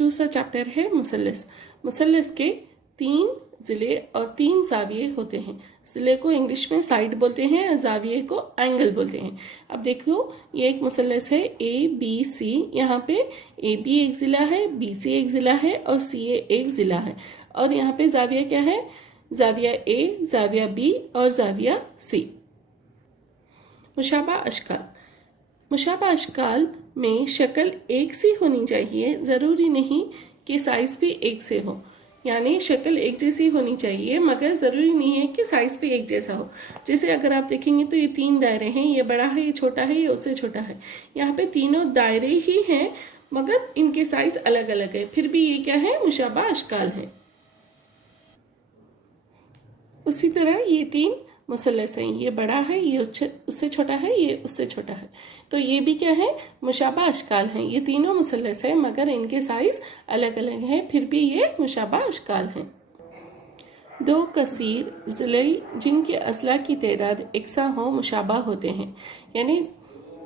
दूसरा चैप्टर है मुसल्लस। मुसल्लस के 3 ज़िले और 3 ज़ाविये होते हैं। ज़िले को इंग्लिश में साइड बोलते हैं और ज़ाविये को एंगल बोलते हैं। अब देखो, ये एक मुसल्लस है ए बी सी। यहाँ पे ए बी एक ज़िला है, बी सी एक ज़िला है और सी ए एक ज़िला है। और यहाँ पे ज़ाविया क्या है? ज़ाविया ए, ज़ाविया बी और ज़ाविया सी। मुशाबा अशकाल। मुशाबा अशकाल में शक्ल एक सी होनी चाहिए, ज़रूरी नहीं कि साइज़ भी एक से हो। यानी शक्ल एक जैसी होनी चाहिए मगर ज़रूरी नहीं है कि साइज़ भी एक जैसा हो। जैसे अगर आप देखेंगे तो ये 3 दायरे हैं, ये बड़ा है, ये छोटा है, ये उससे छोटा है। यहाँ पे तीनों दायरे ही हैं मगर इनके साइज़ अलग अलग है, फिर भी ये क्या है? मुशाबा अशकाल है। उसी तरह ये 3 मुसल्लस हैं, ये बड़ा है, ये उससे छोटा है, ये उससे छोटा है। तो ये भी क्या है? मुशाबा अशकाल हैं। ये तीनों मुसल्लस हैं मगर इनके साइज़ अलग अलग हैं, फिर भी ये मुशाबा अशकाल हैं। 2 कसीर ज़िले जिनके अज़ला की तादाद एकसा हो मुशाबा होते हैं। यानी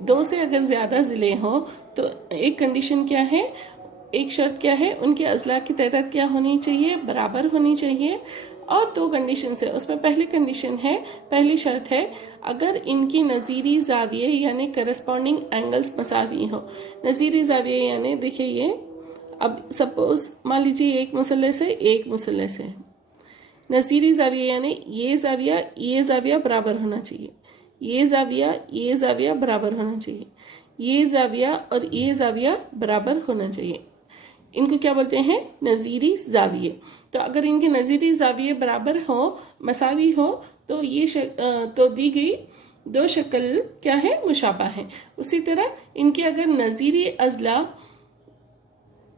2 से अगर ज़्यादा ज़िले हों तो एक कंडीशन क्या है, एक शर्त क्या है? उनके अज़ला की तादाद क्या होनी चाहिए? बराबर होनी चाहिए। और 2 कंडीशन है, उसमें पहली कंडीशन है, पहली शर्त है, अगर इनकी नज़ीरी ज़ाविये यानी करस्पॉन्डिंग एंगल्स मसावी हो। नज़ीरी ज़ाविये यानी देखिए ये, अब सपोज मान लीजिए एक मुसल्लस है, एक मुसल्लस है। नज़ीरी ज़ाविया यानी ये ज़ाविया बराबर होना चाहिए, ये ज़ाविया बराबर होना चाहिए, ये ज़ाविया और ये ज़ाविया बराबर होना चाहिए। इनको क्या बोलते हैं? नज़ीरी ज़ाविये। तो अगर इनके नज़ीरी ज़ाविये बराबर हो, मसावी हो, तो ये तो दी गई 2 शक्ल क्या है? मुशाबा है। उसी तरह इनके अगर नज़ीरी अज़ला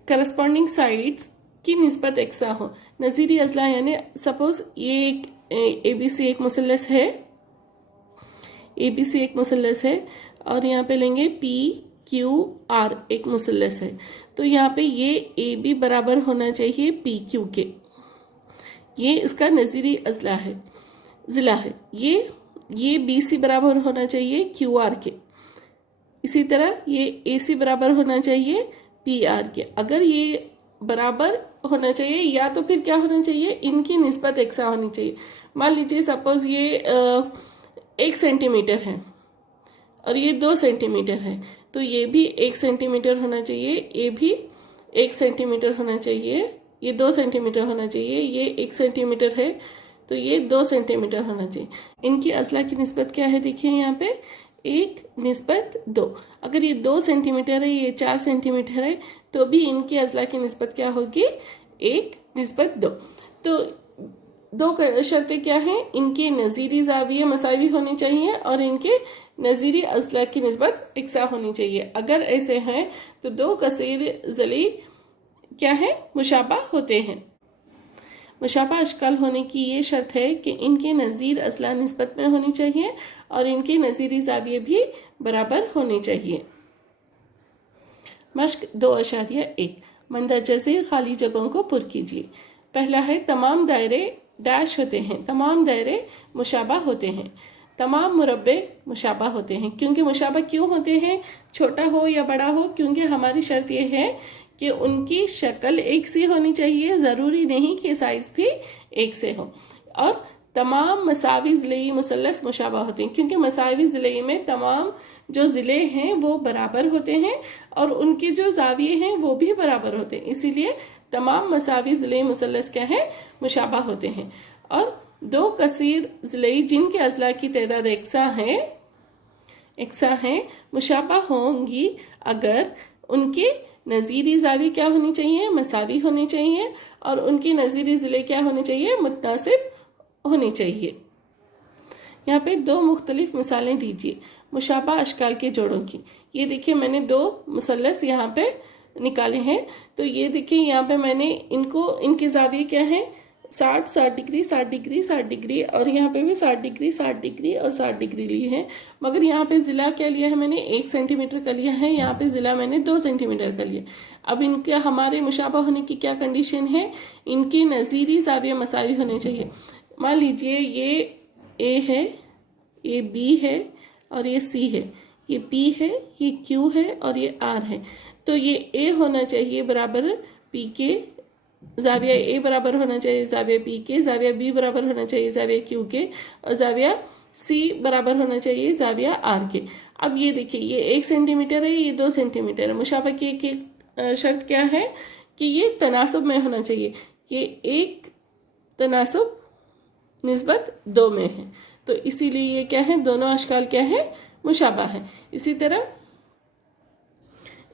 करस्पॉन्डिंग साइड्स की निस्बत एकसा हो। नज़ीरी अज़ला यानी सपोज ये एक ए बी सी एक मुसल्लस है, ए बी सी एक मुसल्लस है और यहाँ पे लेंगे पी क्यू आर एक मुसल्लस है। तो यहाँ पे ये ए बी बराबर होना चाहिए पी क्यू के, ये इसका नज़ीरी अज़ला है, ज़िला है। ये बी सी बराबर होना चाहिए क्यू आर के। इसी तरह ये ए सी बराबर होना चाहिए पी आर के। अगर ये बराबर होना चाहिए या तो फिर क्या होना चाहिए? इनकी निस्बत एकसा होनी चाहिए। मान लीजिए सपोज ये 1 सेंटीमीटर है और ये 2 सेंटीमीटर है, तो ये भी 1 सेंटीमीटर होना चाहिए, ये भी 1 सेंटीमीटर होना चाहिए, ये 2 सेंटीमीटर होना चाहिए, ये 1 सेंटीमीटर है तो ये 2 सेंटीमीटर होना चाहिए। इनकी अज़ला की निस्बत क्या है? देखिए यहाँ पे 1 निस्बत 2। अगर ये 2 सेंटीमीटर है, ये 4 सेंटीमीटर है, तो भी इनकी अज़ला की निस्बत क्या होगी? 1 निस्बत 2। तो 2 शर्तें क्या हैं? इनके नज़ीरी ज़ाविये मसावी होने चाहिए और इनके नज़ीरी अज़ला की निस्बत एकसा होनी चाहिए। अगर ऐसे हैं तो 2 कसीर ज़िले क्या है? मुशाबा होते हैं। मुशाबा अशकाल होने की ये शर्त है कि इनके नज़ीर अज़ला निस्बत में होनी चाहिए और इनके नज़ीरी ज़ाविये भी बराबर होने चाहिए। मश्क 2.1 मंदरजज़ीर खाली जगहों को पुर कीजिए। पहला है, तमाम दायरे डैश होते हैं, तमाम दायरे मुशाबा होते हैं, तमाम मुरब्बे मुशाबा होते हैं। क्योंकि मुशाबा क्यों होते हैं? छोटा हो या बड़ा हो, क्योंकि हमारी शर्त ये है कि उनकी शक्ल एक सी होनी चाहिए, ज़रूरी नहीं कि साइज़ भी एक से हो। और तमाम मसावी ज़िले मुसल्लस मुशाबा होते हैं, क्योंकि मसावी ज़िले में तमाम जो ज़िले हैं वो बराबर होते हैं और उनके जो ज़ाविये हैं वो भी बराबर होते हैं, इसीलिए तमाम मसावी ज़िले मुसल्लस क्या है? मुशाबा होते हैं। और 2 कसीर ज़िले जिनके अज़ला की तादाद एकसा है मुशाबा होंगी अगर उनके नज़ीरी ज़ाविये क्या होनी चाहिए? मसावी होने चाहिए और उनके नज़ीरी ज़िले क्या होने चाहिए? मुत्तासिब होने चाहिए। यहाँ पे 2 मुख्तलिफ मिसालें दीजिए मुशाबा अशकाल के जोड़ों की। ये देखिए मैंने 2 मुसल्लस यहाँ पे निकाले हैं। तो ये देखिए यहाँ पे मैंने इनके ज़ाविये क्या है? 60 डिग्री 60 डिग्री 60 डिग्री और यहाँ पे भी 60 डिग्री 60 डिग्री और 60 डिग्री ली है। मगर यहाँ पे ज़िला क्या लिया है मैंने? 1 सेंटीमीटर का लिया है, यहाँ पे ज़िला मैंने 2 सेंटीमीटर का लिया। अब इनके हमारे मुशाबा होने की क्या कंडीशन है? इनके नज़ीरी ज़ाविये मसावी होने चाहिए। मान लीजिए ये ए है, ये बी है और ये सी है, ये पी है, ये क्यू है और ये आर है। तो ये ए होना चाहिए बराबर पी के, जाविया ए बराबर होना चाहिए जाविया पी के, जाविया बी बराबर होना चाहिए जाविया क्यू के, और जाविया सी बराबर होना चाहिए जाविया आर के। अब ये देखिए, ये 1 सेंटीमीटर है, ये 2 सेंटीमीटर है। मुशाबा की एक शर्त क्या है कि ये तनासब में होना चाहिए, ये एक तनासब निस्बत 2 में है, तो इसीलिए ये क्या है, दोनों अशकाल क्या है, मुशाबा है। इसी तरह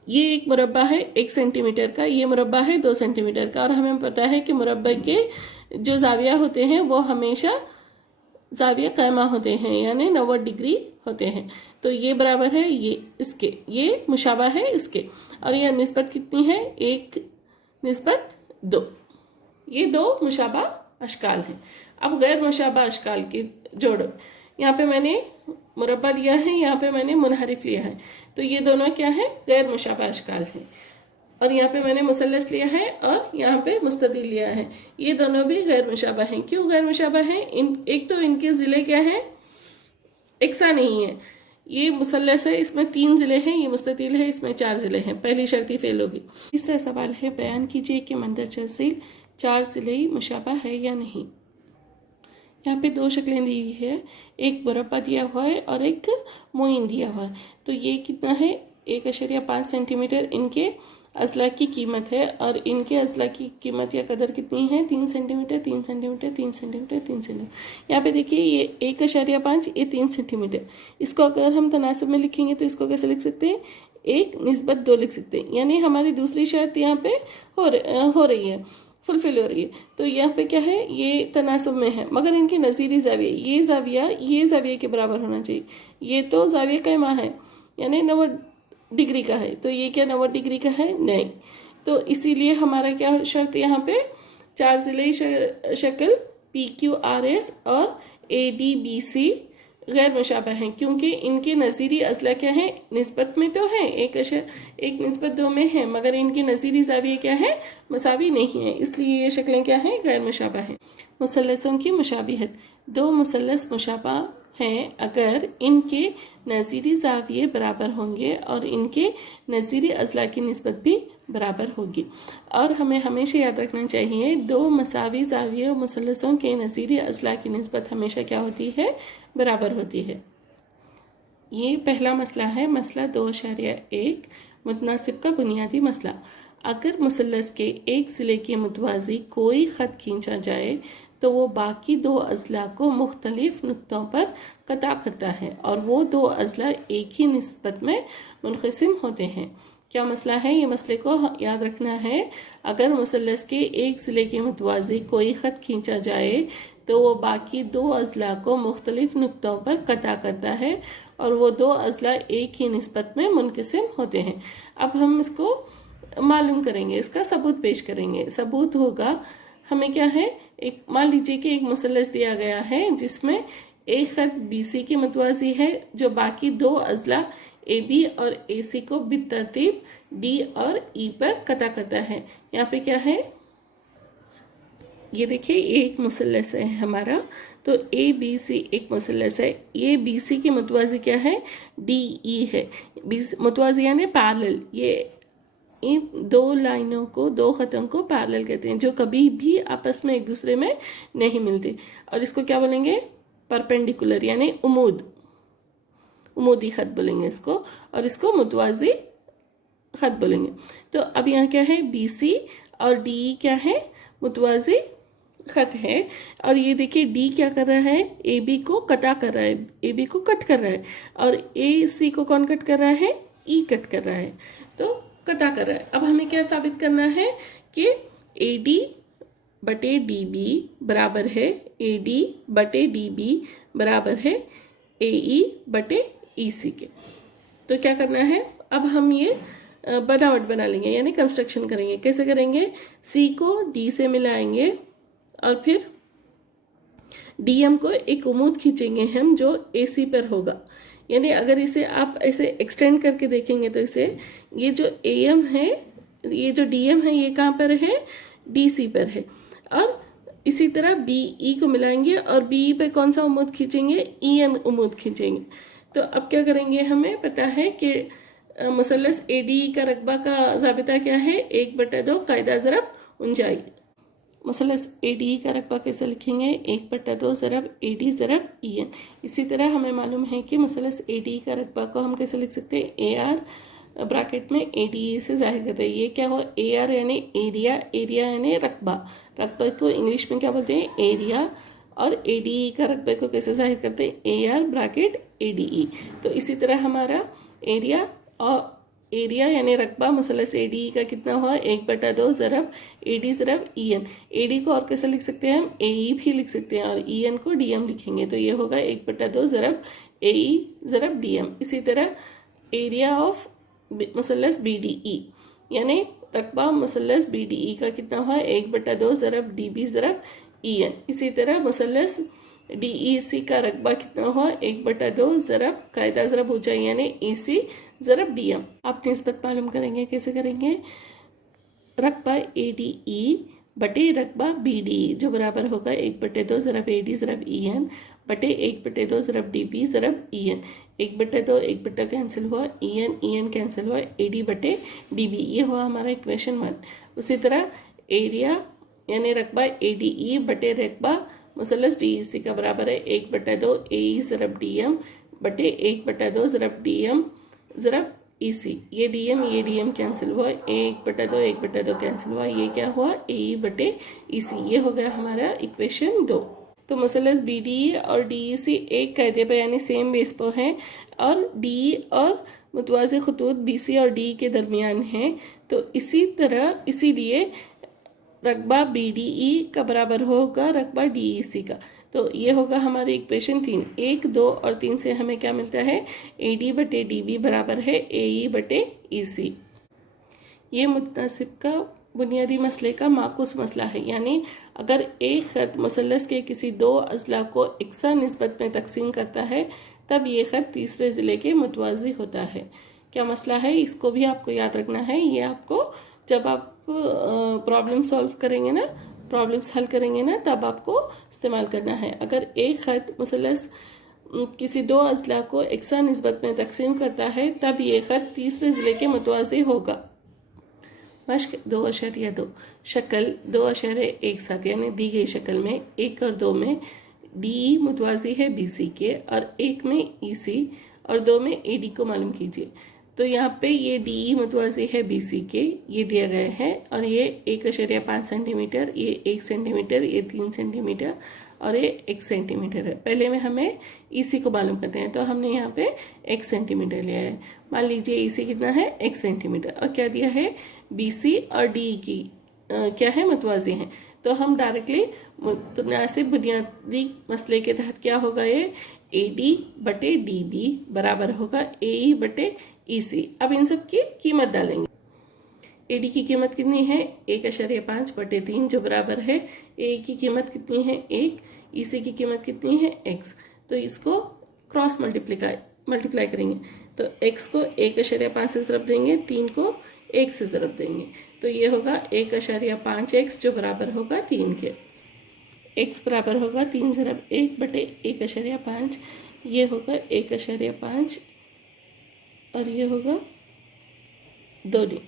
ये एक मुरब्बा है 1 सेंटीमीटर का, ये मुरब्बा है 2 सेंटीमीटर का, और हमें पता है कि मुरब्बे के जो जाविया होते हैं वो हमेशा जाविया कायमा होते हैं, यानी 90 डिग्री होते हैं। तो ये बराबर है ये इसके, ये मुशाबा है इसके, और यह निस्बत कितनी है, 1:2। ये 2 मुशाबा अशकाल हैं। अब गैर मुशाबा अशकाल के जोड़ो, यहाँ पे मैंने मुरब्बा लिया है, यहाँ पे मैंने मुनहरिफ लिया है, तो ये दोनों क्या है, गैर मुशाबा अशकाल हैं। और यहाँ पे मैंने मुसल्लस लिया है और यहाँ पे मुस्ततिल लिया है, ये दोनों भी गैर मुशाबा हैं। क्यों गैर मुशाबा हैं? एक तो इनके ज़िले क्या है, एकसा नहीं है। ये मुसल्लस है, इसमें 3 ज़िले हैं, ये मुस्ततिल है, इसमें 4 ज़िले हैं। पहली शर्ती फेल होगी। तीसरा सवाल है, बयान कीजिए कि मंदरजा झील 4 ज़िले मुशाबा है या नहीं। यहाँ पे 2 शक्लें दी हुई है, एक मुरब्बा दिया हुआ है और एक मोइन दिया हुआ है। तो ये कितना है, 1.5 सेंटीमीटर इनके अजला की कीमत है, और इनके अजला की कीमत या कदर कितनी है, 3 सेंटीमीटर 3 सेंटीमीटर 3 सेंटीमीटर 3 सेंटीमीटर। यहाँ पे देखिए, ये 1.5, ये 3 सेंटीमीटर। इसको अगर हम तनासब में लिखेंगे तो इसको कैसे लिख सकते हैं, 1:2 लिख सकते हैं। यानी हमारी दूसरी शर्त यहाँ पे हो रही है, फुलफिल हो रही है। तो यहाँ पे क्या है, ये तनासब में है, मगर इनकी नज़ीरी जाविया, ये जाविया के बराबर होना चाहिए। ये तो जाविया कायमा है, यानी 90 डिग्री का है, तो ये क्या 90 डिग्री का है, नहीं। तो इसीलिए हमारा क्या शर्त यहाँ पे, 4 ज़िले शक्ल PQRS और ADBC गैर मुशाबा हैं, क्योंकि इनके नज़ीरी अजला क्या है, निस्बत में तो है, 1:2 में है, मगर इनकी नज़ीरी जाविया क्या है, मसावी नहीं है, इसलिए ये शक्लें क्या हैं, गैर मुशाबा हैं। मुसल्लसों की मुशाबिहत, 2 मुसल्लस मुशाबा हैं अगर इनके नज़ीरी जाविये बराबर होंगे और इनके नज़ीरी अजला की निस्बत भी बराबर होगी। और हमें हमेशा याद रखना चाहिए, 2 मसावी जाविये मुसल्लसों के नज़ीरी अजला की निस्बत हमेशा क्या होती है, बराबर होती है। ये पहला मसला है, मसला 2.1 मुतनासिब का बुनियादी मसला। अगर मुसल्लस के एक ज़िले के मुतवाज़ी कोई ख़त खींचा जाए तो वो बाकी 2 अजला को मुख्तलिफ नुक्तों पर कता करता है, और वो 2 अजला एक ही निस्बत में मुनक़सिम होते हैं। क्या मसला है, ये मसले को याद रखना है। अगर मुसल्लस के एक ज़िले के मुतवाज़ी कोई ख़त खींचा जाए तो वो बाकी 2 अजला को मुख्तलिफ नुक्तों पर कता करता है, और वो 2 अजला एक ही निस्बत में मुनक़सिम होते हैं। अब हम इसको मालूम करेंगे, इसका सबूत पेश करेंगे। सबूत होगा, हमें क्या है, एक मान लीजिए कि एक मुसल्लस दिया गया है जिसमें एक ख़त BC के मुतवाज़ी है जो बाकी 2 अजला AB और AC को बितरतीब D और E पर कता करता है। यहाँ पे क्या है, ये देखिए, एक मुसल्लस है हमारा, तो ABC एक मुसल्लस है, ये BC के मुतवाज़ी क्या है, DE है। मुतवाज़ी यानी पैरेलल, ये इन 2 लाइनों को, 2 ख़तों को पैरेलल कहते हैं, जो कभी भी आपस में एक दूसरे में नहीं मिलते। और इसको क्या बोलेंगे, परपेंडिकुलर, यानी उमूदी ख़त बोलेंगे इसको, और इसको मुतवाज़ी ख़त बोलेंगे। तो अब यहाँ क्या है, BC और DE क्या है, मुतवाज़ी ख़त है। और ये देखिए, D क्या कर रहा है, AB को कटा कर रहा है, AB को कट कर रहा है, और AC को कौन कट कर रहा है, E कट कर रहा है, तो कता कर रहा है। अब हमें क्या साबित करना है कि AD/DB बराबर है, AD/DB बराबर है AE/EC के। तो क्या करना है, अब हम ये बनावट बना लेंगे, यानी कंस्ट्रक्शन करेंगे। कैसे करेंगे, C को D से मिलाएंगे और फिर DM को एक उमूद खींचेंगे हम जो AC पर होगा। यानी अगर इसे आप ऐसे एक्सटेंड करके देखेंगे तो इसे, ये जो AM है, ये जो DM है, ये कहाँ पर है, DC पर है। और इसी तरह BE को मिलाएंगे और BE पे कौन सा उमूद खींचेंगे, EM उमूद खींचेंगे। तो अब क्या करेंगे, हमें पता है कि मुसल्लस ADE का रकबा का ज़ाबिता क्या है? 1/2 कायदा ज़रब ऊंचाई। मुसल्लस ADE का रकबा कैसे लिखेंगे? 1/2 ज़रब AD ज़रब EN। इसी तरह हमें मालूम है कि मुसल्लस ADE का रकबा को हम कैसे लिख सकते हैं? AR ब्रैकेट में ADE से जाहिर करते हैं। ये क्या हुआ? AR यानी एरिया, एरिया यानी रकबा। रकबे को इंग्लिश में क्या बोलते हैं? एरिया। और ADE का रकबे को कैसे जाहिर करते हैं? AR bracket ADE। तो इसी तरह हमारा एरिया और एरिया यानी रकबा मुसल्लस ADE का कितना हुआ? 1/2 ज़रब AD ज़रब EN। AD को और कैसे लिख सकते हैं हम? AE भी लिख सकते हैं और EN को DM लिखेंगे, तो ये होगा 1/2 ज़रब AE ज़रब DM। इसी तरह एरिया ऑफ मुसल्लस BDE यानी रकबा मुसल्लस BDE का कितना हुआ? 1/2 ज़रब DB ज़रब EN। इसी तरह मुसल्लस DEC का रकबा कितना हुआ? 1/2 ज़रब कायदा ज़रब ऊंचाई यानी EC ज़रब DM। आप निस्बत मालूम करेंगे, कैसे करेंगे? रकबा ADE बटे रकबा BDE जो बराबर होगा 1/2 ज़रब AD ज़रब EN बटे 1/2 ज़रब DB ज़रब EN। 1/2 1/2 कैंसिल हुआ, EN कैंसिल हुआ, AD बटे DB। ये हुआ हमारा इक्वेशन 1। उसी तरह एरिया यानी रकबा ADE बटे रकबा मुसल्लस DEC का बराबर है 1/2 AE ज़रब DM बटे 1/2 ज़रब DM ज़रब EC। ये DM कैंसिल हुआ, 1/2 कैंसिल हुआ, ये क्या हुआ? AE बटे EC। ये हो गया हमारा इक्वेशन 2। तो मुसल्लस BDE और DEC एक कायदे पर यानी सेम बेस पर हैं और DE और मुतवाज़ी खतूत BC और DE के दरमियान हैं। तो इसी तरह इसीलिए रकबा BDE का बराबर होगा रकबा DEC का। तो ये होगा हमारी इक्वेशन 3। 1, 2 और 3 से हमें क्या मिलता है? AD बटे DB बराबर है AE बटे EC। ये मुतनासिब का बुनियादी मसले का माकूस मसला है, यानी अगर एक ख़त मुसल्लस के किसी दो अज़ला को इकसा निस्बत में तकसीम करता है तब ये ख़त तीसरे ज़िले के मुतवाज़ी होता है। क्या मसला है? इसको भी आपको याद रखना है। ये आपको जब आप प्रॉब्लम सॉल्व करेंगे ना, प्रॉब्लम्स हल करेंगे ना, तब आपको इस्तेमाल करना है। अगर एक ख़त मुसल्लस किसी दो अज़ला को इकसा निस्बत में तकसीम करता है तब ये ख़त तीसरे ज़िले के मुतवाज़ी होगा। मश्क 2.2 शक्ल 2 एक साथ यानी दी गई शक्ल में 1 और 2 में DE मुतवाज़ी है BC के और 1 में EC और 2 में AD को मालूम कीजिए। तो यहाँ पे ये DE मुतवाज़ी है BC के, ये दिया गया है और ये 1.5 सेंटीमीटर, ये 1 सेंटीमीटर, ये 3 सेंटीमीटर और ये 1 सेंटीमीटर है। पहले में हमें EC को मालूम करते हैं, तो हमने यहाँ पे 1 सेंटीमीटर लिया है। मान लीजिए EC कितना है? 1 सेंटीमीटर। और क्या दिया है? BC और DE की क्या है? मुतवाज़ी हैं। तो हम डायरेक्टली मुनासिब बुनियादी मसले के तहत क्या होगा? ये AD बटे DB बराबर होगा AE बटे EC। अब इन सब की कीमत डालेंगे। AD की कीमत कितनी है? 1.5 बटे 3 जो बराबर है AE की कीमत कितनी है? 1। EC की कीमत कितनी है? X। तो इसको क्रॉस मल्टीप्लाई करेंगे तो X को 1.5 से ज़रब देंगे, 3 को 1 से ज़रब देंगे, तो ये होगा 1.5x जो बराबर होगा 3 के। X बराबर होगा 3 ज़रब 1 बटे 1.5, ये होगा 1.5 और ये होगा 2 डी।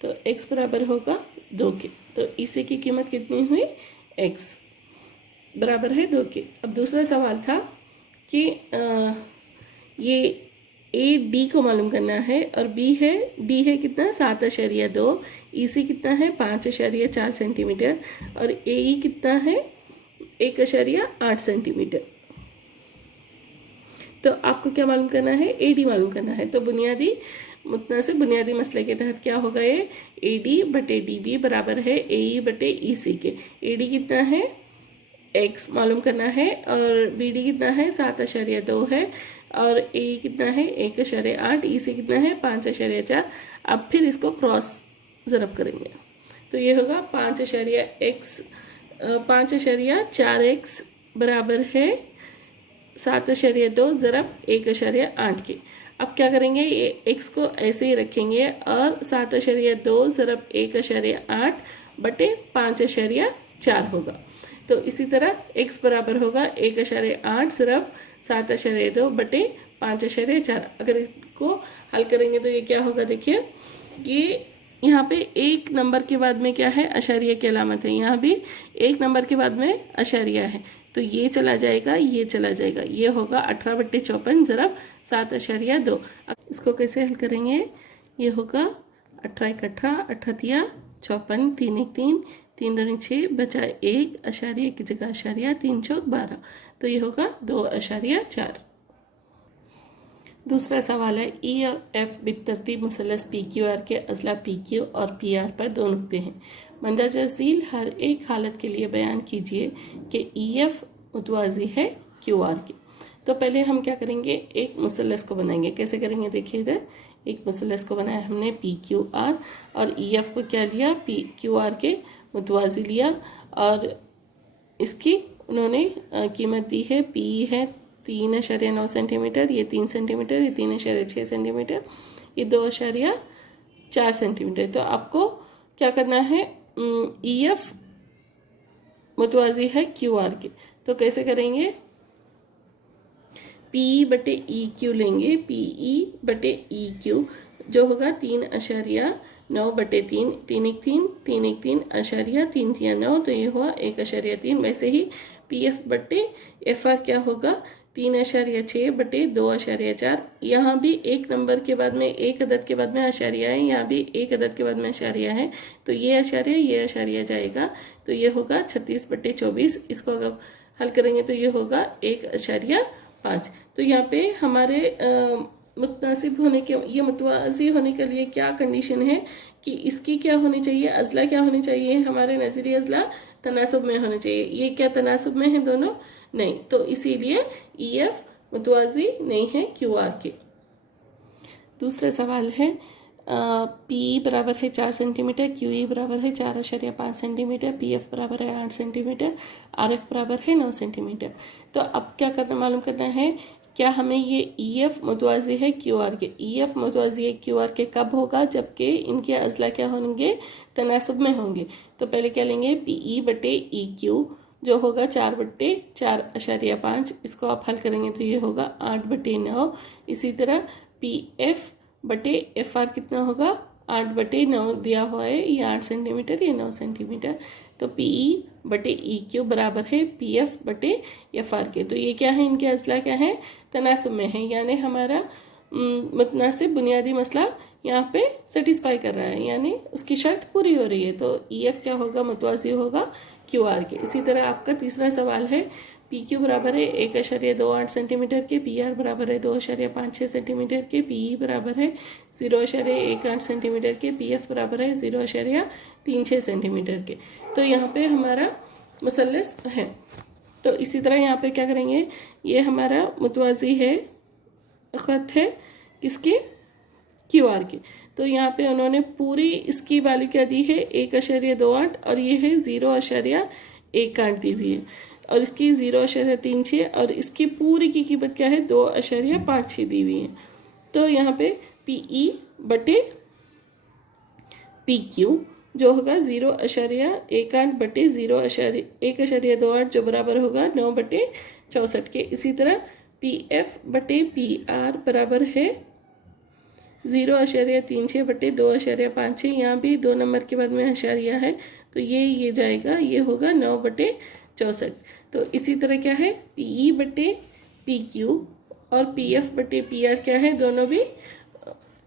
तो X बराबर होगा 2 के। तो EC की कीमत कितनी हुई? X बराबर है 2 के। अब दूसरा सवाल था कि ये AD को मालूम करना है और D है कितना? 7.2, EC कितना है? 5.4 सेंटीमीटर और AE कितना है? 1.8 सेंटीमीटर। तो आपको क्या मालूम करना है? AD मालूम करना है। तो बुनियादी मसले के तहत क्या होगा? ये AD बटे DB बराबर है AE बटे EC के। AD कितना है? X मालूम करना है और BD कितना है? 7.2 है और AE कितना है? 1.8, EC कितना है? 5.4। अब फिर इसको क्रॉस ज़रब करेंगे तो ये होगा 5.4x बराबर है 7.2 ज़रब 1.8 के। अब क्या करेंगे? ये x को ऐसे ही रखेंगे और 7.2 ज़रब 1.8 बटे 5.4 होगा। तो इसी तरह x बराबर होगा 1.8 ज़रब 7.2 बटे 5.4। अगर इसको हल करेंगे तो ये क्या होगा, देखिए ये यहाँ पे एक नंबर के बाद में क्या है, अशारिया की अलामत है, यहाँ भी एक नंबर के बाद में अशारिया है, तो ये चला जाएगा, ये चला जाएगा, ये होगा 18/54 ज़रब 7.2। इसको कैसे हल करेंगे, ये होगा 18×18, 18×3 = 3, 3 3, 3 दूनी 6, बचा 1, अशारिया की जगह अशारिया, 3 चौक 12, तो ये होगा 2.4। दूसरा सवाल है ई और एफ बितरतीब मुसल्लस पी क्यू आर के अजला पी क्यू और पी आर पर दो नुक्ते हैं। मंदरजा झील हर एक हालत के लिए बयान कीजिए कि ई एफ मुतवाज़ी है क्यू आर के। तो पहले हम क्या करेंगे, एक मुसल्लस को बनाएंगे। कैसे करेंगे, देखिए इधर एक मुसल्लस को बनाया हमने पी क्यू आर, और ई एफ को क्या लिया, पी क्यू आर के मुतवाज़ी लिया, और इसकी उन्होंने कीमत दी है, पी है 3.9 सेंटीमीटर, ये 3 सेंटीमीटर, ये 3.6 सेंटीमीटर, ये 2.4 सेंटीमीटर। तो आपको क्या करना है, ई एफ मुतवाज़ी है क्यू आर के, तो कैसे करेंगे, पी बटे ई क्यू लेंगे, पी ई बटे ई क्यू जो होगा 3.9/3, 3 1 3, 3 1 3 अशारिया 3 3 9, तो ये हुआ 1.3। वैसे ही पी एफ बटे एफ आर क्या होगा, 3.6/2.4। यहाँ भी एक नंबर के बाद में, एक अदद के बाद में अशारिया है, यहाँ भी एक अदद के बाद में अशारिया है, तो ये अशारिया जाएगा, तो ये होगा 36/24। इसको अगर हल करेंगे तो ये होगा 1.5। तो यहाँ पे हमारे मुतनासिब होने के, ये मुतवाज़ी होने के लिए क्या कंडीशन है कि इसकी क्या होनी चाहिए, अज़ला क्या होनी चाहिए, हमारे नज़री अज़ला तनासुब में होने चाहिए। ये क्या तनासुब में है दोनों, नहीं, तो इसीलिए ई एफ मुतवाज़ी नहीं है क्यू आर के। दूसरा सवाल है पी बराबर है 4 सेंटीमीटर, क्यू ई बराबर है 4.5 सेंटीमीटर, पी एफ बराबर है 8 सेंटीमीटर, आर एफ बराबर है 9 सेंटीमीटर। तो अब क्या करना, मालूम करना है क्या हमें ये ई एफ मुतवाज़ी है क्यू आर के। ई एफ मुतवाज़ी है क्यू आर के कब होगा, जबकि इनके अज़ला क्या होंगे, तनासुब में होंगे। तो पहले क्या लेंगे, पी ई बटे ई क्यू जो होगा 4/4.5, इसको आप हल करेंगे तो ये होगा 8/9। इसी तरह पी एफ बटे एफ आर कितना होगा, 8/9 दिया हुआ है, ये 8 सेंटीमीटर, ये 9 सेंटीमीटर, तो पी ई बटे ई क्यू बराबर है पी एफ बटे एफ आर के। तो ये क्या है, इनके अज़ला क्या है, तनासुब में है, यानी हमारा मुतनासिब बुनियादी मसला यहाँ पे सेटिस्फाई कर रहा है, यानी उसकी शर्त पूरी हो रही है, तो ई एफ क्या होगा, मुतवाज़ी होगा क्यू आर के। इसी तरह आपका तीसरा सवाल है पी क्यू बराबर है 1.28 सेंटीमीटर के, पी आर बराबर है 2.56 सेंटीमीटर के, पी ई बराबर है 0.18 सेंटीमीटर के, पी एफ बराबर है 0.36 सेंटीमीटर के। तो यहाँ पे हमारा मुसल्लस है। तो इसी तरह यहाँ पे क्या करेंगे, ये हमारा मुतवाज़ी है, ख़त है किसके, क्यू आर के। तो यहाँ पे उन्होंने पूरी इसकी वैल्यू क्या दी है, 1.28, और ये है 0.1 दी हुई है, और इसकी 0.36, और इसकी पूरी की कीमत क्या है, 2.56 दी हुई है। तो यहाँ पे पी ई बटे पी क्यू जो होगा 0.1 बटे 1.28 जो बराबर होगा 9/64 के। इसी तरह पी एफ बटे पी आर बराबर है 0.36 बटे 2.56, यहाँ भी 2 नंबर के बाद में अशारिया है, तो ये जाएगा, ये होगा 9/64। तो इसी तरह क्या है, पी ई बटे पी क्यू और पी एफ बटे पी आर क्या है, दोनों भी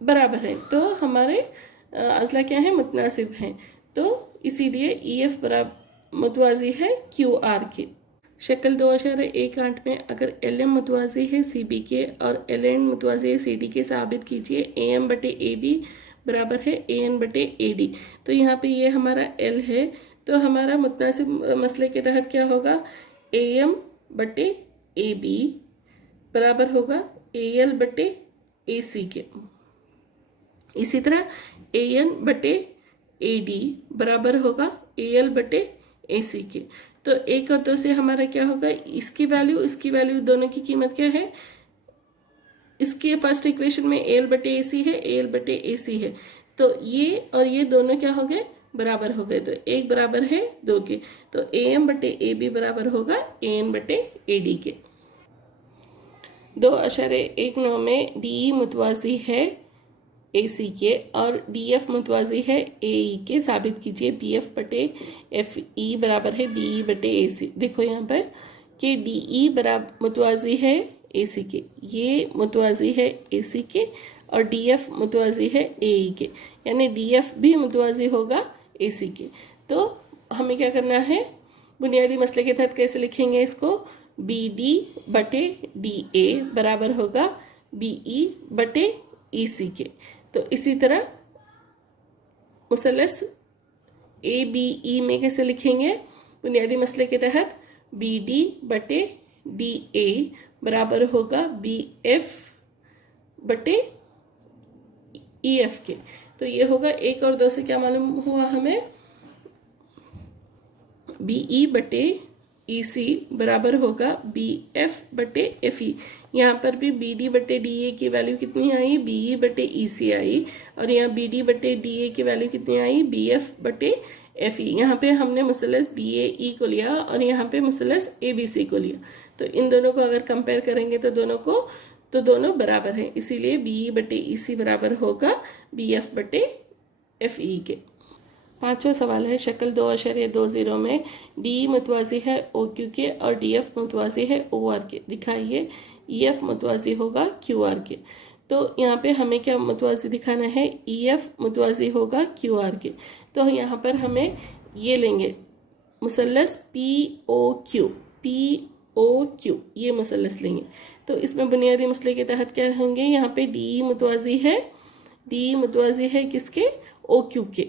बराबर है, तो हमारे अज़ला क्या है, मुतनासिब हैं, तो इसीलिए ई एफ बराबर मुतवाज़ी है क्यू आर के। शक्ल 2.18 में अगर एल एम मुतवाज़ी है सी बी के और एल एन मुतवाज़ी है सी डी के, साबित कीजिए ए एम बटे ए बी बराबर है ए एन बटे ए डी। तो यहाँ पे ये हमारा एल है, तो हमारा मुतनासिब मसले के तहत क्या होगा, ए एम बटे ए बी बराबर होगा ए एल बटे ए सी के। इसी तरह ए एन बटे ए डी बराबर होगा ए एल बटे ए सी के। तो 1 और 2 से हमारा क्या होगा, इसकी वैल्यू दोनों की कीमत क्या है, इसके फर्स्ट इक्वेशन में एल बटे ए सी है, एल बटे ए सी है, तो ये और ये दोनों क्या हो गए, बराबर हो गए, तो 1 बराबर है 2 के, तो ए एम बटे ए बी बराबर होगा ए एन बटे ए डी के। 2.19 में डी मुतवाज़ी है ए सी के और डी एफ मुतवाज़ी है ए ई के। साबित कीजिए बी एफ बटे एफ ई बराबर है बी ई बटे ए सी। देखो यहाँ पर कि डी ई बराबर मुतवाज़ी है ए सी के, ये मुतवाज़ी है ए सी के, और डी एफ मुतवाज़ी है ए ई के, यानी डी एफ भी मुतवाज़ी होगा ए सी के। तो हमें क्या करना है, बुनियादी मसले के तहत कैसे लिखेंगे इसको, बी डी बटे डी ए बराबर होगा बी ई बटे ई सी के। तो इसी तरह मुसल्लस ए बी ई में कैसे लिखेंगे, बुनियादी मसले के तहत बी डी बटे डी ए बराबर होगा बी एफ बटे ई एफ के। तो ये होगा 1 और 2 से क्या मालूम हुआ हमें, बी ई बटे ई सी बराबर होगा बी एफ बटे एफ ई। यहाँ पर भी बी डी बटे डी ए की वैल्यू कितनी आई, बी ई बटे ई सी आई, और यहाँ बी डी बटे डी ए की वैल्यू कितनी आई, बी एफ बटे एफ ई। यहाँ पे हमने मुसल्लस बी ए ई को लिया और यहाँ पे मुसल्लस ए बी सी को लिया। तो इन दोनों को अगर कंपेयर करेंगे तो दोनों बराबर हैं, इसीलिए बी ई बटे ई सी बराबर होगा बी एफ बटे एफ ई के। 5वां सवाल है, शक्ल 2.20 में डी मुतवाज़ी है ओ क्यू के और डी एफ मुतवाज़ी है ओ आर के। दिखाइए ई एफ मुतवाज़ी होगा क्यू आर के। तो यहाँ पे हमें क्या मुतवाज़ी दिखाना है, ई एफ मुतवाज़ी होगा क्यू आर के। तो यहाँ पर हमें ये लेंगे मुसल्लस पी ओ क्यू, ये मुसल्लस लेंगे। तो इसमें बुनियादी मसले के तहत क्या होंगे, यहाँ पे डी मुतवाज़ी है किसके, ओ क्यू के,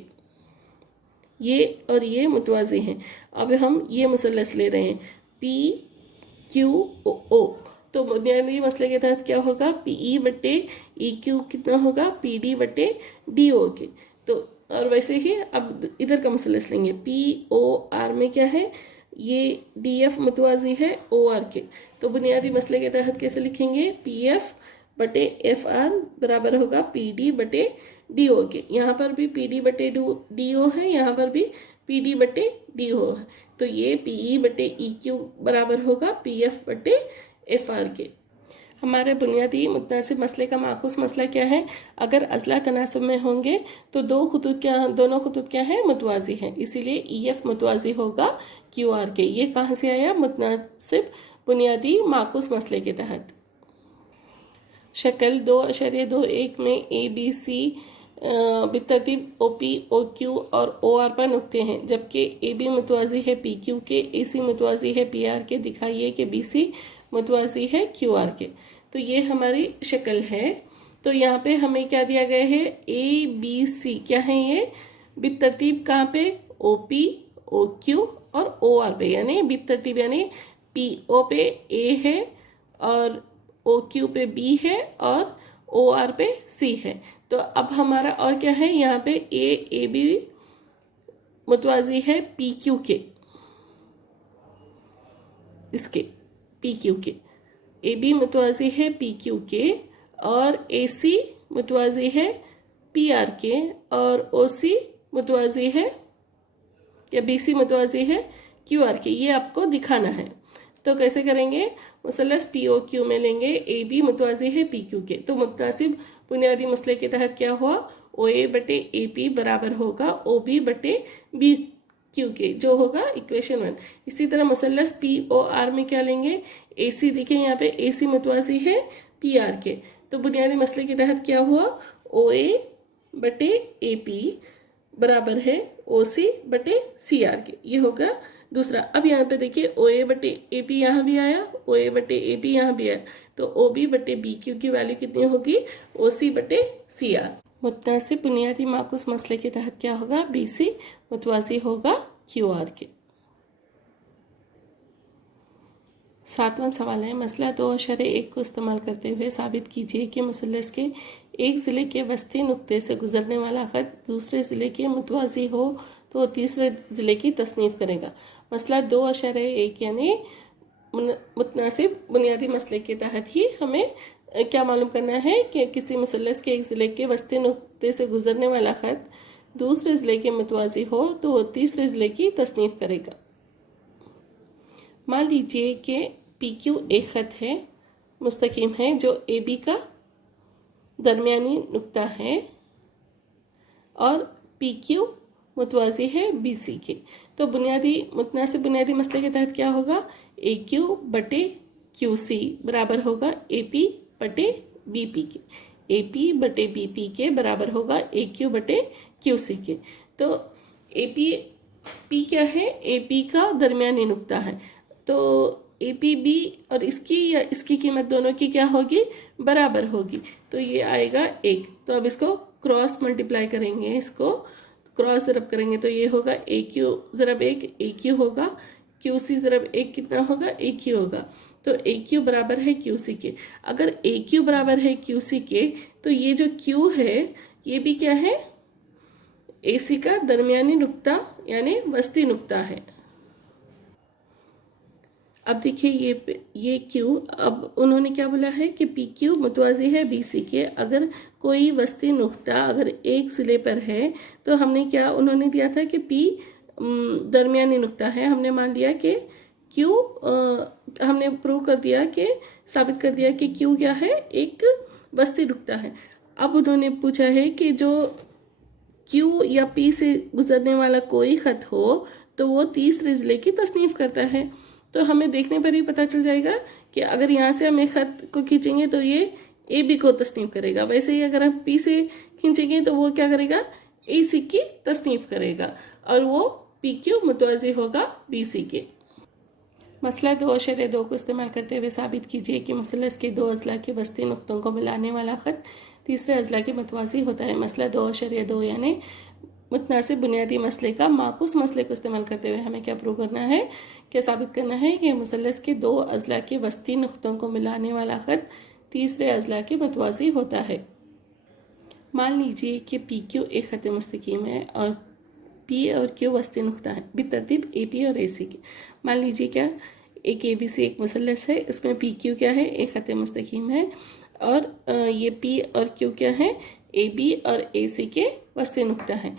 ये और ये मुतवाज़ी हैं। अब हम ये मुसल्लस ले रहे हैं पी क्यू ओ। तो बुनियादी मसले के तहत क्या होगा, पी ई बटे ई क्यू कितना होगा, पी डी बटे डी ओ के। तो और वैसे ही अब इधर का मुसल्लस लेंगे, पी ओ आर में क्या है, ये डी एफ मुतवाज़ी है ओ आर के। तो बुनियादी मसले के तहत कैसे लिखेंगे, पी एफ बटे एफ आर बराबर होगा पी डी बटे डी ओ के। यहाँ पर भी पी डी बटे डी ओ है, यहाँ पर भी पी डी बटे डी ओ है। तो ये पी ई बटे ई क्यू बराबर होगा पी एफ बटे एफ आर के। हमारे बुनियादी मुतनासिब मसले का माकूस मसला क्या है, अगर अज़ला तनासब में होंगे तो दोनों खुतूत क्या है, मुतवाज़ी हैं, इसीलिए ई एफ मुतवाज़ी होगा क्यू आर के। ये कहाँ से आया, मुतनासिब बुनियादी माकूस मसले के तहत। शक्ल 2.21 में ए बी सी बितरतीब ओ पी ओ क्यू और ओ आर पर नुक्ते हैं, जबकि ए बी मुतवाज़ी है पी क्यू के, ए सी मुतवाज़ी है पी आर के। दिखाइए कि बी सी मुतवाज़ी है क्यू आर के। तो ये हमारी शक्ल है। तो यहाँ पे हमें क्या दिया गया है, ए बी सी क्या है, ये बितरतीब कहाँ पे, ओ पी ओ क्यू और ओ आर पे, यानी बितरतीब यानी पी ओ पे ए है और ओ क्यू पे बी है और ओ आर पे सी है। तो अब हमारा और क्या है, यहाँ पे ए बी मुतवाज़ी है पी क्यू के, इसके पी क्यू के, ए बी मुतवाज़ी है पी क्यू के, और ए सी मुतवाज़ी है पी आर के, और ओ सी मुतवाज़ी है या बी सी मुतवाज़ी है क्यू आर के। ये आपको दिखाना है। तो कैसे करेंगे, मुसल्लस पी ओ क्यू में लेंगे ए बी मुतवाज़ी है पी क्यू के। तो मुतनासिब बुनियादी मसले के तहत क्या हुआ, ओ ए बटे ए पी बराबर होगा ओ बी बटे बी क्यू के, जो होगा इक्वेशन 1। इसी तरह मुसल्लस पी ओ आर में क्या लेंगे, ए सी, देखिए यहाँ पे ए सी मुतवाज़ी है पी आर के। तो बुनियादी मसले के तहत क्या हुआ, ओ ए बटे ए पी बराबर है ओ सी बटे सी आर के, ये होगा दूसरा। अब यहाँ पे देखिए ओ ए बटे ए पी यहाँ भी आया, ओ ए बटे ए पी यहाँ भी आया। तो ओ बी बटे बी क्यू की वैल्यू कितनी होगी, ओ सी बटे सी आर। मुतनासिब बुनियादी माकूस मसले के तहत क्या होगा, बी सी मुतवाज़ी होगा क्यू आर के। 7वां सवाल है, मसला 2.1 को इस्तेमाल करते हुए साबित कीजिए कि मुसल्लस के एक ज़िले के वस्ती नुक्ते से गुजरने वाला ख़त दूसरे ज़िले के मुतवाज़ी हो तो तीसरे ज़िले की तसनीफ़ करेगा। मसला 2.1 यानी मुतनासिब बुनियादी मसले के तहत ही हमें क्या मालूम करना है कि किसी मुसल्लस के एक ज़िले के वस्ती नुक्ते से गुजरने वाला ख़त दूसरे ज़िले के मुतवाज़ी हो तो वो तीसरे ज़िले की तसनीफ़ करेगा। मान लीजिए कि पी क्यू एक ख़त है मुस्तकीम है जो ए बी का दरमियानी नुक्ता है और पी क्यू मुतवाज़ी है बी सी के। तो मुतनासिब बुनियादी मसले के तहत क्या होगा, ए क्यू बटे क्यू सी बराबर होगा ए पी बटे बी पी के। ए पी बटे बी पी के बराबर होगा ए क्यू बटे क्यू सी के। तो ए पी क्या है, ए पी का दरमियानी नुक्ता है। तो ए पी बी और इसकी या इसकी कीमत दोनों की क्या होगी, बराबर होगी। तो ये आएगा 1। तो अब इसको क्रॉस मल्टीप्लाई करेंगे, इसको क्रॉस ज़रब करेंगे तो ये होगा ए क्यू ज़रब 1 ए क्यू होगा, क्यू सी ज़रब 1 कितना होगा, ए क्यू होगा। तो ए क्यू बराबर है क्यू सी के। अगर ए क्यू बराबर है क्यू सी के तो ये जो क्यू है ये भी क्या है, ए सी का दरमियानी नुक्ता यानी वस्ती नुक्ता है। अब देखिए ये क्यू, अब उन्होंने क्या बोला है कि पी क्यू मुतवाज़ी है बी सी के। अगर कोई वस्ती नुक्ता अगर एक ज़िले पर है तो हमने क्या, उन्होंने दिया था कि पी दरमियानी नुक्ता है। हमने मान लिया कि क्यू, हमने प्रूव कर दिया कि साबित कर दिया कि क्यू क्या है, एक वस्ती नुक्ता है। अब उन्होंने पूछा है कि जो क्यू या पी से गुजरने वाला कोई ख़त हो तो वो तीसरे ज़िले की तसनीफ़ करता है। तो हमें देखने पर ही पता चल जाएगा कि अगर यहाँ से हम एक ख़त को खींचेंगे तो ये ए बी को तसनीफ़ करेगा। वैसे ही अगर हम पी से खींचेंगे तो वो क्या करेगा, ए सी की तसनीफ़ करेगा और वो पी क्यू मुतवाज़ी होगा बी सी के। मसला 2/2 को इस्तेमाल करते हुए साबित कीजिए कि मुसलस के 2 अज़ला के वस्ती नुक्तों को मिलाने वाला ख़त तीसरे अज़ला के मुतवाज़ी होता है। मसला 2/2 यानी मुतनासिब बुनियादी मसले का माकुस मसले को इस्तेमाल करते हुए हमें क्या प्रूव करना है, क्या साबित करना है कि मुसलस के 2 अज़ला के वस्ती नुक्तों को मिलाने वाला ख़त तीसरे अज़ला के मुतवाज़ी होता है। मान लीजिए कि पी क्यू एक ख़त मुस्तकीम है और पी और क्यू वस्ती नुक्ता है बितरतीब ए पी और ए सी के। मान लीजिए क्या, एक ए बी सी एक मुसलस है, इसमें पी क्यू क्या है, एक ख़त मुस्तकीम है और ये पी और क्यू क्या है, ए बी और ए सी के वस्ती नुक्ता है।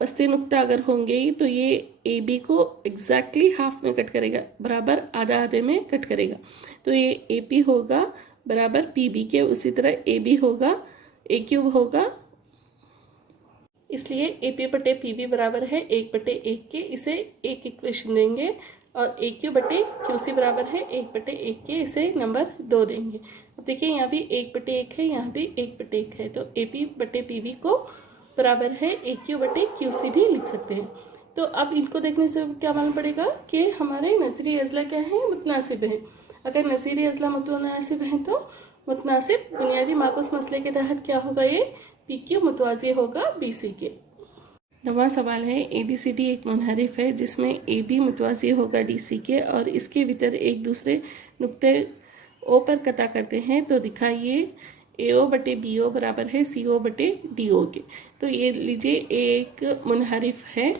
वस्ती नुक्ता अगर होंगे तो ये ए बी को एग्जैक्टली हाफ में कट करेगा, बराबर आधा आधे में कट करेगा। तो ये ए पी होगा बराबर पी बी के, उसी तरह ए बी होगा ए क्यूब होगा, इसलिए ए पी बटे पी बी बराबर है 1/1 के। इसे एक इक्वेशन देंगे और ए क्यू बटे क्यू सी बराबर है 1/1 के, इसे नंबर 2 देंगे। अब देखिए यहाँ भी 1/1 है, यहाँ भी 1/1 है, तो ए पी बटे पी बी को बराबर है ए क्यू बटे क्यू सी भी लिख सकते हैं। तो अब इनको देखने से क्या मालूम पड़ेगा कि हमारे नज़ीरी अज़ला क्या है, मुतनासिब है। अगर नज़ीरी अज़ला मुतनासिब है तो मुतनासिब बुनियादी माकुस मसले के तहत क्या होगा, ये पी क्यू मुतवाज़ी होगा बी सी के। 9वां सवाल है, ए बी सी डी एक मुनहरिफ है जिसमें ए बी मुतवाज़ी होगा डी सी के और इसके भीतर एक दूसरे नुक्ते ओ पर कता करते हैं। तो दिखाइए ए ओ बटे बी ओ बराबर है सी ओ बटे डी ओ के। तो ये लीजिए एक मुनहरिफ है,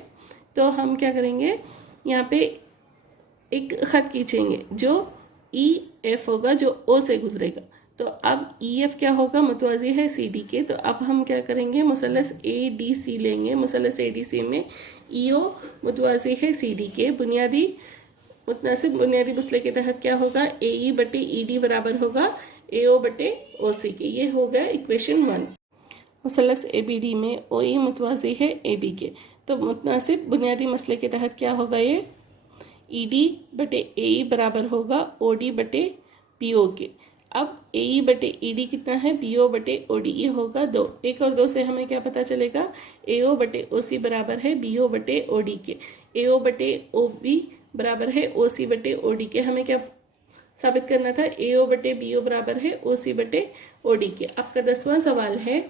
तो हम क्या करेंगे, यहाँ पे एक ख़त खींचेंगे जो ई एफ होगा, जो ओ से गुजरेगा। तो अब ई एफ क्या होगा, मुतवाज़ी है सी डी के। तो अब हम क्या करेंगे, मुसलस ए डी सी लेंगे। मुसलस ए डी सी में ई ओ मुतवाज़ी है सी डी के। मुतनासिब बुनियादी मसले के तहत क्या होगा, ए ई बटे ई डी बराबर होगा ए ओ बटे ओ सी के। ये हो गया इक्वेशन 1। मुसलस ए बी डी में ओ ई मुतवाज़ी है ए बी के। तो मुतनासिब बुनियादी मसले के तहत क्या होगा, ये ई डी बटे ए ई बराबर होगा ओ डी बटे बी ओ के। अब ए ई बटे ई डी कितना है, बी ओ बटे ओ डी, ये होगा 2। 1 और 2 से हमें क्या पता चलेगा, ए ओ बटे ओ सी बराबर है बी ओ बटे ओ डी के। ए ओ बटे ओ बी बराबर है ओ सी बटे ओ डी के। हमें क्या साबित करना था, ए ओ बटे बी ओ बराबर है ओ सी बटे ओ डी के। आपका 10वां सवाल है,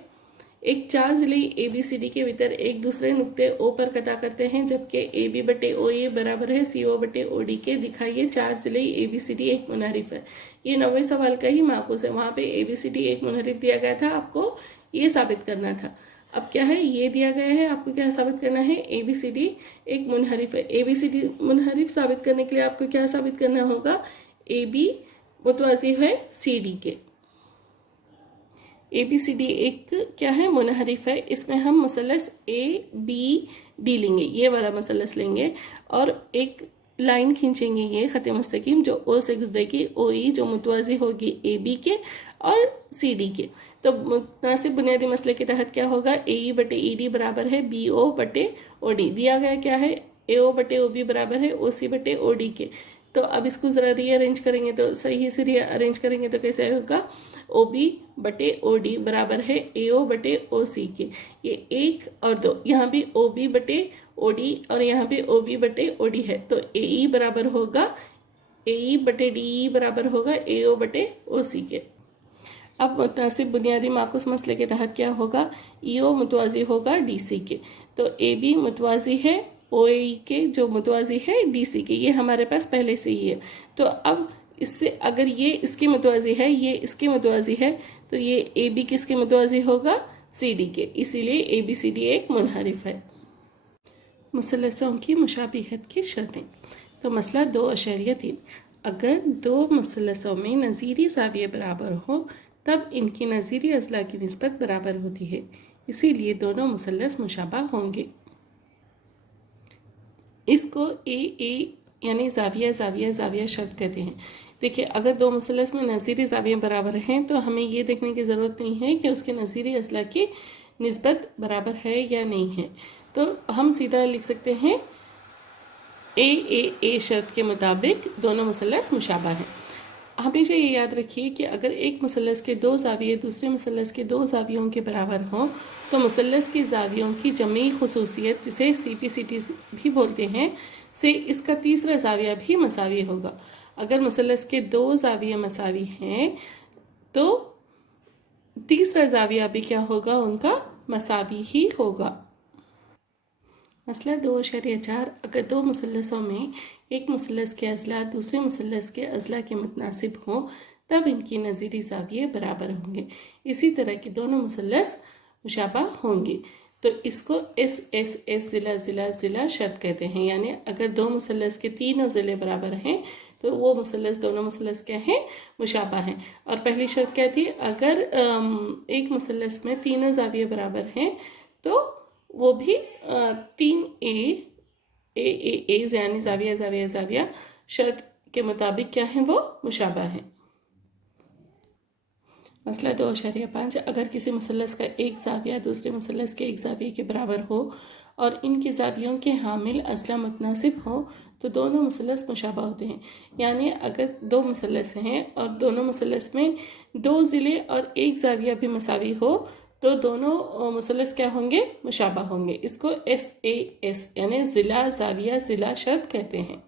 एक 4 ज़िले ए बी सी डी के भीतर एक दूसरे नुक्ते ओ पर कता करते हैं जबकि ए बी बटे ओ ए बराबर है सी ओ बटे ओ डी के। दिखाइए 4 ज़िले ए बी सी डी एक मुनहरिफ है। ये 9वें सवाल का ही माकुस है, वहाँ पे ए बी सी डी एक मुनहरिफ दिया गया था, आपको ये साबित करना था। अब क्या है, ये दिया गया है, आपको क्या साबित करना है, ए बी सी डी एक मुनहरिफ है। ए बी सी डी मुनहरिफ साबित करने के लिए आपको क्या साबित करना होगा, ए बी मुतवाज़ी है सी डी के। ए बी सी डी एक क्या है, मुनहरिफ है। इसमें हम मुसलस ए बी डी लेंगे, ये वाला मुसलस लेंगे और एक लाइन खींचेंगे ये ख़त मुस्तकीम जो ओ से गुजरेगी, ओ ई जो मुतवाज़ी होगी ए बी के और सी डी के। तो मुनासिब बुनियादी मसले के तहत क्या होगा, ए ई बटे ई डी बराबर है बी ओ बटे ओ डी। दिया गया क्या है, ए ओ बटे ओ बी बराबर है ओ सी बटे ओ डी के। तो अब इसको ज़रा रीअरेंज करेंगे, तो सही से रीअरेंज करेंगे तो कैसे होगा, ओ बी बटे ओ डी बराबर है ए ओ बटे ओ सी के। ये 1 और 2, यहाँ भी ओ बी बटे ओ डी और यहाँ पे ओ बी बटे ओ डी है, तो ए ई बराबर होगा, ए ई बटे डी ई बराबर होगा ए ओ बटे ओ सी के। अब मुतासिब बुनियादी माकुस मसले के तहत क्या होगा, ई ओ मुतवाज़ी होगा डी सी के। तो ए बी मुतवाज़ी है ओ ई के जो मुतवाज़ी है डी सी के, ये हमारे पास पहले से ही है। तो अब इससे अगर ये इसके मुतवाज़ी है, ये इसके मुतवाज़ी है, तो ये ए बी किसके मुतवाज़ी होगा, सी डी के। इसीलिए ए बी सी डी एक मुनहरिफ है। मुसलसों की मुशाबिहत की शर्तें। तो मसला 2.3, अगर दो मुसलसों में नज़ीरी ज़ाविये बराबर हो तब इनकी नज़ीरी अज़ला की निस्बत बराबर होती है, इसीलिए दोनों मुसलस मुशाबा होंगे। इसको ए यानी ज़ाविया ज़ाविया ज़ाविया शर्त कहते हैं। देखिए, अगर दो मुसलस में नज़ीरी ज़ाविये बराबर हैं तो हमें ये देखने की ज़रूरत नहीं है कि उसके नज़ीरी अज़ला की निस्बत बराबर है या नहीं है। तो हम सीधा लिख सकते हैं ए शर्त के मुताबिक दोनों मुसलस मुशाबा हैं। हमेशा ये याद रखिए कि अगर एक मुसलस के 2 ज़ाविये दूसरे मुसलस के 2 ज़ावियों के बराबर हों तो मुसलस की ज़ावियों की जमी खुसूसियत, जिसे CP/CT भी बोलते हैं, से इसका तीसरा ज़ाविया भी मसावी होगा। अगर मुसलस के 2 ज़ाविये मसावी हैं तो तीसरा ज़ाविया भी क्या होगा, उनका मसावी ही होगा। मसला 2.4, अगर दो मुसलसों में एक मुसलस के अज़ला दूसरे मुसलस के अज़ला के मुतनासिब हों तब इनकी नज़ीरी ज़ाविये बराबर होंगे। इसी तरह के दोनों मुसलस मुशाबा होंगे। तो इसको एस ज़िला शर्त कहते हैं। यानी अगर दो मुसलस के तीनों ज़िले बराबर हैं तो वो मुसलस, दोनों मुसलस क्या हैं, मुशाबा हैं। और पहली शर्त क्या थी, अगर एक मुसलस में तीनों ज़ाविये बराबर हैं तो वो भी 3A यानी ज़ाविया ज़ाविया ज़ाविया शर्त के मुताबिक क्या है, वो मुशाबा है। मसला 2.5, अगर किसी मुसलस का एक ज़ाविया दूसरे मुसलस के एक ज़ाविये के बराबर हो और इनके ज़ावियों के हामिल अज़ला मुतनासिब हो तो दोनों मुसलस मुशाबा होते हैं। यानी अगर दो मुसलस हैं और दोनों मुसलस में 2 ज़िले और एक ज़ाविया भी मसावी हो तो दोनों मुसलस क्या होंगे, मुशाबा होंगे। इसको SAS यानी ज़िला ज़ाविया ज़िला शर्त कहते हैं।